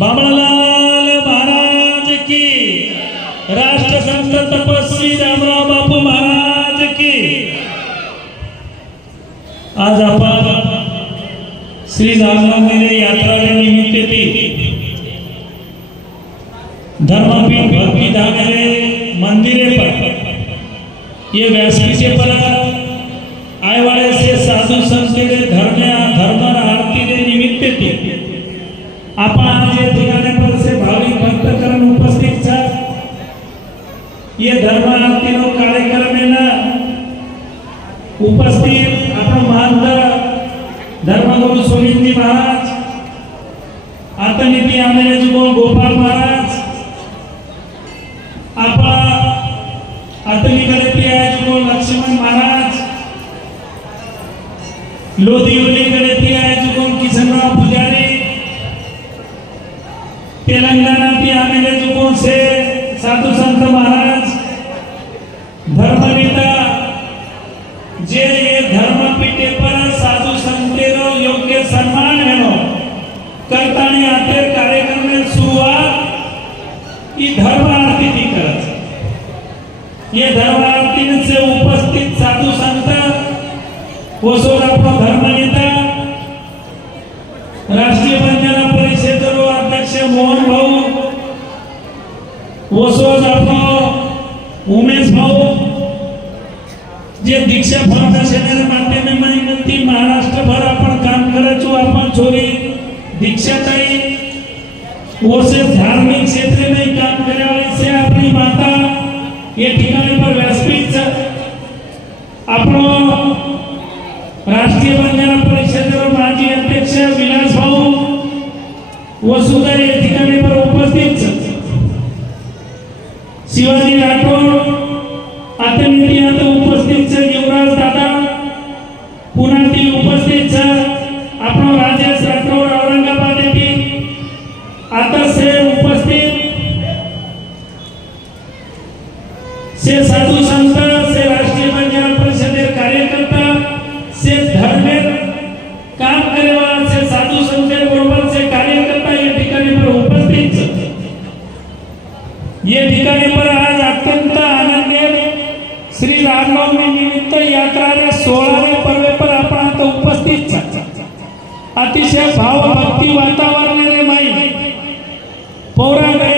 बाबळलाल महाराज की, राष्ट्रसंत तपस्वी रामराव बापू महाराज की। आज आपण श्री रामनवमी यात्रा निमित्त धर्मपीठ भक्ति धामे मंदिरे पर ये व्यासपीठे पर आए वाले से साधु संत धर्म आरती के निमित्त थी आपण आज ये ठिकाणे पर से भाविक भक्तकरण उपस्थित था। ये धर्म आरती नो कार्यक्रम है ना उपस्थित आपण महंत धर्मगुरु सुनीलजी महाराज, आतनिधी आमले जुगो गोपाल महाराज, आपा आतनिकडे आहे जुगो लक्ष्मण महाराज, लोधिवलीकडे आहे जुगो किशनराव पुजारी, तेलंगाना की आमले जुगो से साधु संत महाराज, धर्मनेता जे ये धर्मपीठे पर साधु संतेरो योग्य सम्मान हेनो करताने आते कार्यक्रम में शुरुआत ये धर्म आरती थी करत। ये धर्म आरती से उपस्थित साधु संत वसोर आपला धर्मनेता राष्ट्रीय बंजारा परिषदेरो अध्यक्ष मोहन भाऊ, वसोर आपला उमेश भाऊ, जे दीक्षा फाउंडेशन माध्यमांती महाराष्ट्रभर आपण काम करायचो, आपण छोरी दीक्षाताई वसे धार्मिक क्षेत्र में काम करने वाली से अपनी माता ये ठिकाने पर व्यासपीठ अपनो राष्ट्रीय बंजारा परिषद माजी अध्यक्ष विलास भाऊ वो सुद्धा ये ठिकाणी पर उपस्थित शिवाजी राठोड आतनिधी आता उपस्थित युवराज दादा पुण्यातील उपस्थित आपण राजेश राठोड औरंगाबाद येथील आता से उपस्थित से साधु संत से राष्ट्रीय बंजारा परिषद कार्यकर्ता से धर्मेर काम करे वाला से साधु संत बरोबर से कार्यकर्ता ये ठिकाणी पर उपस्थित ये ठिकाणी पर आज अत्यंत आनंद श्री रामनवमी निमित्त यात्रा 16व्या पर्व पर आपण आता उपस्थित अतिशय भाव भक्ति वातावरण रे माई पौरा गए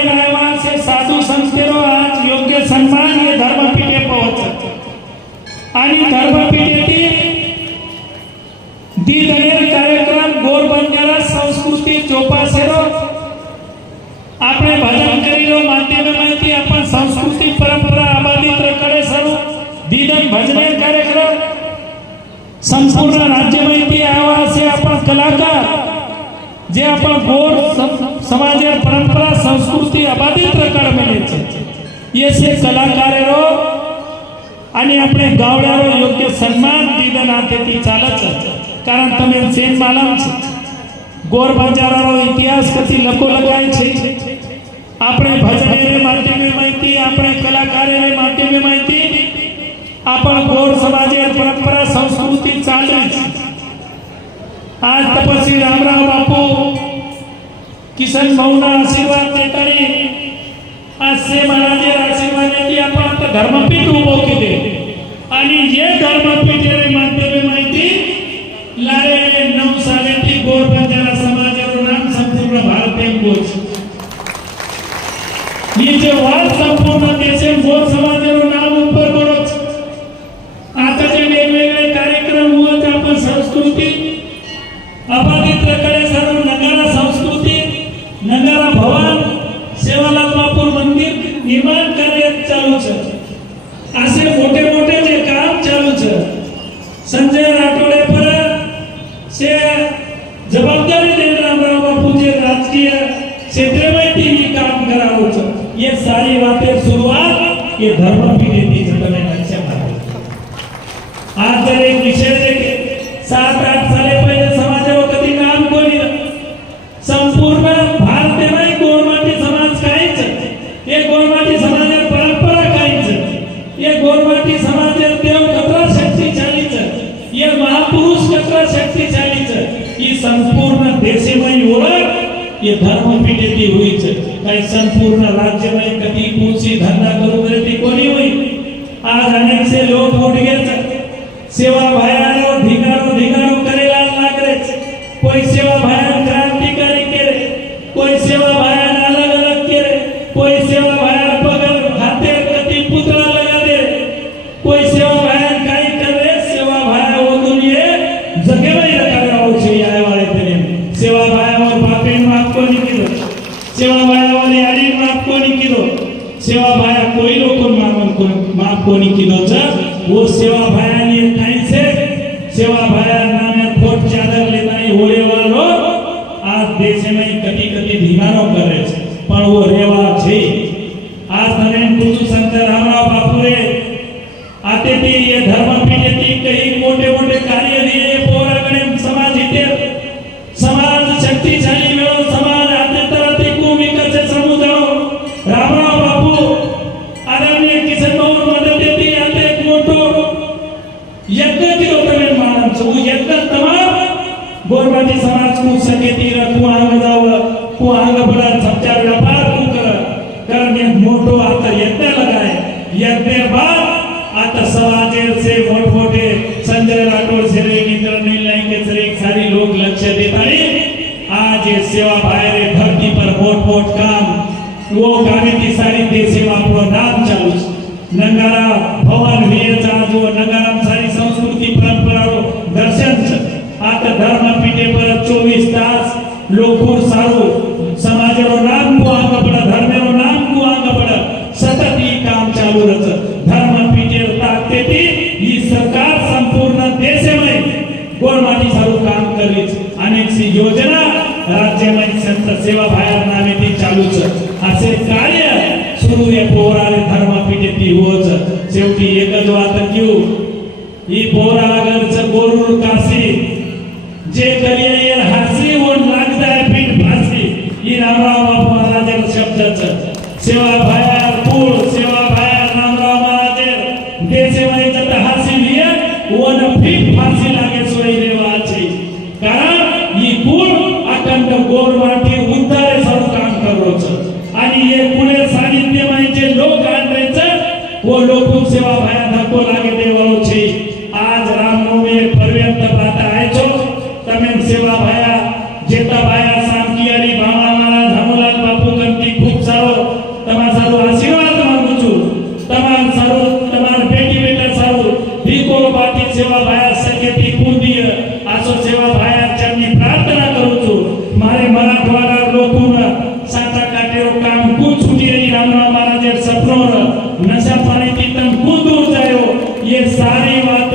से साधु संतेरो आज योग्य सम्मान ये धर्मपीठे पहुंचत आणि धर्मपीठेतील दीदनेर कार्यक्रम गोर बंजारा संस्कृती जोपासेरो આપણે ભજન કરીલો માધ્યમમાંથી आपण संस्कृती परंपरा आबादित करे सर्व दीदन भजने कार्यक्रम संपूर्ण राज्यमाहिती आवा से आपण कलाकार जे आपण गोर समाज परंपरा संस्कृती आबादित करमेले छे ये से कलाकारो आणि આપણે ગાવડારો યોગ્ય સન્માન દીદન આતેથી ચાલે છે કારણ તમે સેન માલમ છે गोर बंजारारो इतिहास कथी लखो लगाय छे આપણે ભજનને માધ્યમે માહિતી આપણે કલાકારોને માધ્યમે માહિતી आपण गोर समाज परंपरा संस्कृती चालली आज तपस्वी रामराव बापू किशन भाऊना आशीर्वाद देतानी आज से महाराज आशीर्वादाने आपण धर्मपीठ उभो केले आणि हे धर्मपीठे माध्यमे माहिती लारे 9 सालेથી गोर बंजारा समाजाचं नाम संपूर्ण भारत कोच ये जे वाद संपूर्ण देशे गोर समाजाचं नाम ऊपर करोच आता जे वेगवेगळे कार्यक्रम होत आपण संस्कृती आबादित करे सर्व नगारा संस्कृती नगारा भवन सेवालाल बापू मंदिर निर्माण कार्य चालू છે असे मोठे मोठे जे काम चालू છે संजय राठोडे पर से जबाबदारी देना रामराव बापू जे राजकीय क्षेत्र में भी काम करावो છે ये सारी बातें शुरुआत ये धर्मपीठेથી જ તમે લક્ષ્ય आज जर एक विषय है कि 7-8 साले पहले समाजावर कधी काम कोणी संपूर्ण भारत में गोरमाटी समाज काहीच ये गोरमाटी समाज परंपरा काहीच ये गोरमाटी समाज देव कतरा शक्तिशाली ये महापुरुष कतरा शक्तिशाली ये संपूर्ण देशे में ओळख ये धर्मपीठेती होईच काही संपूर्ण राज्यामध्ये कधी कोणसी धंदा करू करे ती कोणी होई आज अनेक से लोग उठ गए सेवा भायानो धिगारो करेला लागरेच कोई सेवा भायान क्रांतिकारी केरे कोई सेवा भायान अलग अलग केरे कोई सेवा भायान पगल हाथे कति पुतळा लगा दे कोई सेवा भायान काही करे सेवा भाया वो दुनिये जगे में लगाओ छे आए वाले तेरे सेवा भाया और पापे माफ को नहीं किलो सेवा भाया वाले आड़ी माफ को नहीं किलो सेवा भाया कोई लोग माफ को नहीं किलो वो सेवा भाया ने कहीं से सेवा भाया नामे खोट चादर लेता ही होले वालो आज देश में कति कति धिगारो करे पण वो रेवा छे आज तने पूछू संत रामराव बापू रे आते थी ये धर्मपीठेती कई मोठे मोठे कार्य दिए पोरागणे समाज हिते समाज शक्तिशाली वेळो समाज आते तरती कुमिकाचे समुदाय रामराव बापू आदरणीय किसन भाऊ मदत देती आते एक मोठो यज्ञ किलो करेन माणस वो यज्ञ तमाम गोरबाटी समाज को सकेती रखू आंग जाव को आंग बड़ा सबचा व्यापार को करने मोटो आता यज्ञ लगाए यज्ञ बाद आता समाजेर से मोठ मोठे संजय राठोड से रेगिंद्र नीलनाई के सरे सारी लोग लक्ष्य देता है आज ये सेवा भाईरे धरती पर मोठ मोठ काम वो गाने की सारी देशे वापरो नाम चालू नंगारा भवन वियचा जो नंगाराम सारी संस्कृति परंपराओ दर्शन आता धर्मपीठे पर 24 तास लोकोर सारो समाजरो नाम को आग पड़ा धर्मेरो नाम को आग पड़ा सतत ही काम चालू रच धर्मपीठे ताकते थी ये सरकार संपूर्ण देश में गोरमाटी सारो काम करी अनेक सी योजना राज्य में संत सेवा भायर नामे थी चालू छ असे कार्य सुरू आहे पोराले धर्मपीठेती होच शेवटी एकच वात क्यू ही पोरागरचं गोरुळ काशी जे करिये ये हासी ओन लागदाय पीठ फासी ही रामराव बापू महाराज शब्दाचं सेवा भाया पूळ सेवा भाया रामराव महाराज देशेमध्ये जत हासी लिये ओन पीठ फासी लागे सोई रेवाची कारण ही पूळ अखंड गोरवाटी उद्धारे सर्व काम करोच आणि ये पुणे सानिध्य माहिती लोक आणरेच वो लोक सेवा भाया धक्को लागे देवाळो छे आज रामनवमी पर्यंत प्राता आयचो તમે સેવા ભાયા જેતા ભાયા સામકીયાની ભાવના મારા ધમલાલ બાપુ કંતી ખૂબ સારો તમારા સારો આશીર્વાદ માંગુ છું તમારા સારો તમારા બેટી બેટા સારો દીકો બાટી સેવા ભાયા સકેતી કુંદીય આસો સેવા ભાયા ચરની પ્રાર્થના કરું છું મારે મરાઠવાડા લોકોના સાતા કાટેરો કામ કુ છૂટીની રામરાવ મહારાજે સપનો નશા પાણીથી તમ કુ દૂર જાયો ये सारी बात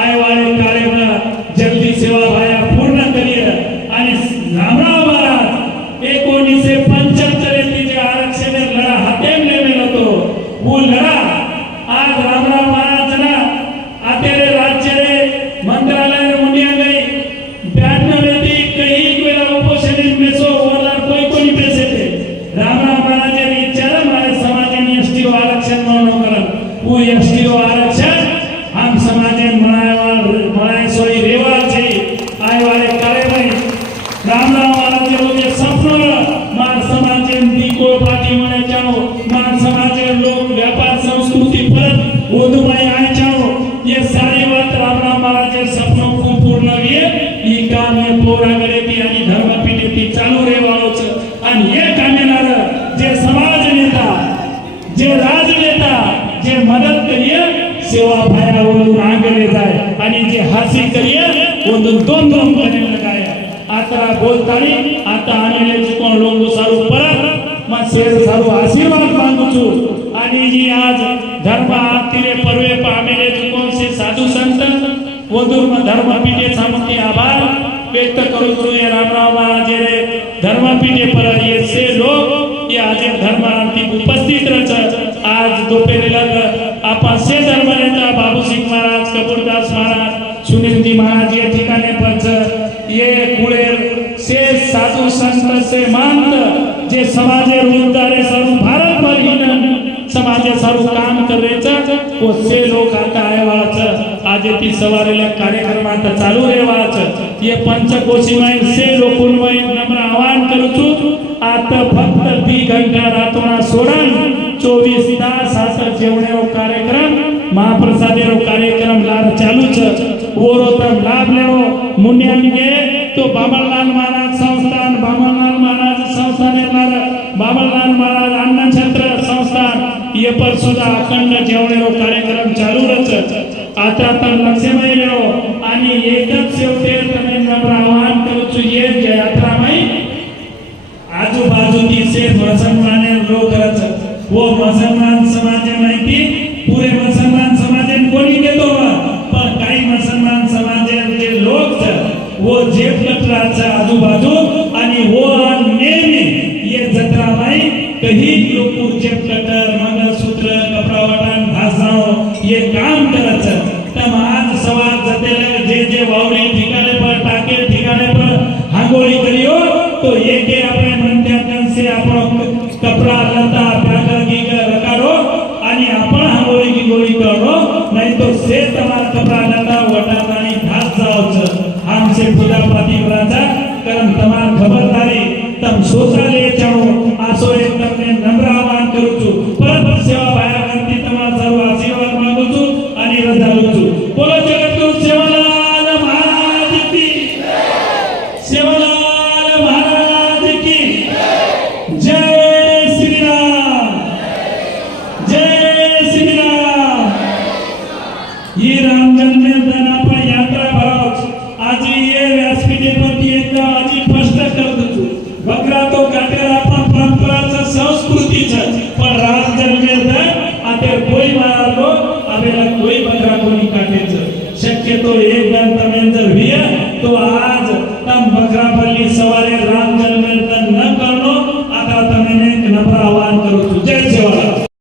आय वाले कार्य में जल्दी सेवा भाया पूर्ण करिए आणि रामराव महाराज 1975 जे आरक्षण लढा हातेम नेमेल होतो वो लढा आज रामराव महाराजना आतेरे राज्य रे मंत्रालय मुंडिया गई 92 थी कई वेला उपोषण बेसो वरला कोई बेसे थे रामराव महाराज ने विचार मारे समाज ने एसटी आरक्षण नो करन वो एसटी आरक्षण हम समाज मनाए सोई रेवा छे आय वाले करे में रामराव महाराज लोग सपनो मार समाज दीको पाटी मने चाहो मार समाज लोग व्यापार संस्कृति पर ओदुमाई आय चाहो ये सारी बात रामराव महाराज सपनो को पूर्ण विये ई काम में पोरा गरेती आणि धर्मपीठेती चालू रेवाळो छ आणि हे कामेनार जे समाज नेता जे राजनेता जे मदत करिये सेवा भाया ओळून आगले जाय आणि जे हासी करिये ओदून दोन पणे लगाय आता बोलतानी आता आनेले कोण लोक सारू परत मा शेर सारू आशीर्वाद मागू छु आणि जी आज धर्म आतिले पर्वे पामेले कोण से साधू संत ओदून धर्मपीठे सामंती आभार व्यक्त करू छु ये रामराव महाराज रे धर्मपीठे पर ये से लोग ये आज धर्मांती उपस्थित रच आज दोपहरीला आपण से धर्म नेता बाबू सिंह महाराज कपूरदास महाराज सुनील जी महाराज ये ठिकाणे पर ये कुळेर से साधु संत से मानत जे समाजे उद्धारे सर्व भारत भर हिन समाजे सर्व काम करेचा वो से लोक आता आयवाच आज ती सवारेला कार्यक्रमात चालू रेवाच ये पंचकोशी में से लोकों में नम्र आह्वान करू छु आता फक्त 2 घंटा रातोना सोडून 24 तास आता जेवणेरो कार्यक्रम महाप्रसादेरो कार्यक्रम लाभ चालू छ ओरो तम लाभ लेवो मुन्यानिगे तो बाबरलाल महाराज संस्थान बाबरलाल महाराज संस्थान बाबरलाल महाराज अन्न छत्र संस्थान ये पर सुद्धा अखंड जेवणेरो कार्यक्रम चालू रच आता तर लक्ष्यमय लेवो आणि एकच शेवटे તમે નમ્ર આહ્વાન કરું છું ये यात्रामय आजूबाजूची से मुसलमान लोक रच वो मुसलमान समाज माहिती पुरे मुसलमान समाज कोणी घेतो पण काही मुसलमान समाजाचे लोक वो जेब कटराचा आजूबाजू आणि वो नेहमी ये जत्रामाई कहीं लोक जेब कटर मंगलसूत्र कपड़ा वाटण भाषाओ ये काम करत तम आज सवार जतेले जे वावरी ठिकाणे पर टाके ठिकाणे पर हांगोळी करियो तो ये के अपने मंत्याकन से आपणो कपड़ा लता प्यागर गीगर रकारो आणि आपण हांगोळी की गोळी करो नहीं तो से तमार कपड़ा लता वटातानी घास जावच हमसे पूजा पाती राजा करम तमार खबरदारी तम सोचाले चाहो आसो एक તમને નમ્ર આહ્વાન કરું છું પરમ સેવા ભાયા કરતી તમારા સર્વ આશીર્વાદ માંગુ છું અને રજા લઉં છું બોલો જગતગુરુ સેવાલાલ મહારાજ की सेवालाल महाराज की जय श्री राम जय श्री राम ये रामजन्म में आपण यात्रा भराव आज ये व्यासपीठे परती एकदा आजी स्पष्ट करत होतो बकरा तो काटेर आपण परंपराचा संस्कृती छ पण रामजन्म में आते कोई मारलो आवेला कोई बकरा कोणी काटेच शक्यतो एक गण तमें जर विया तो आज तम बकरापल्ली सवारे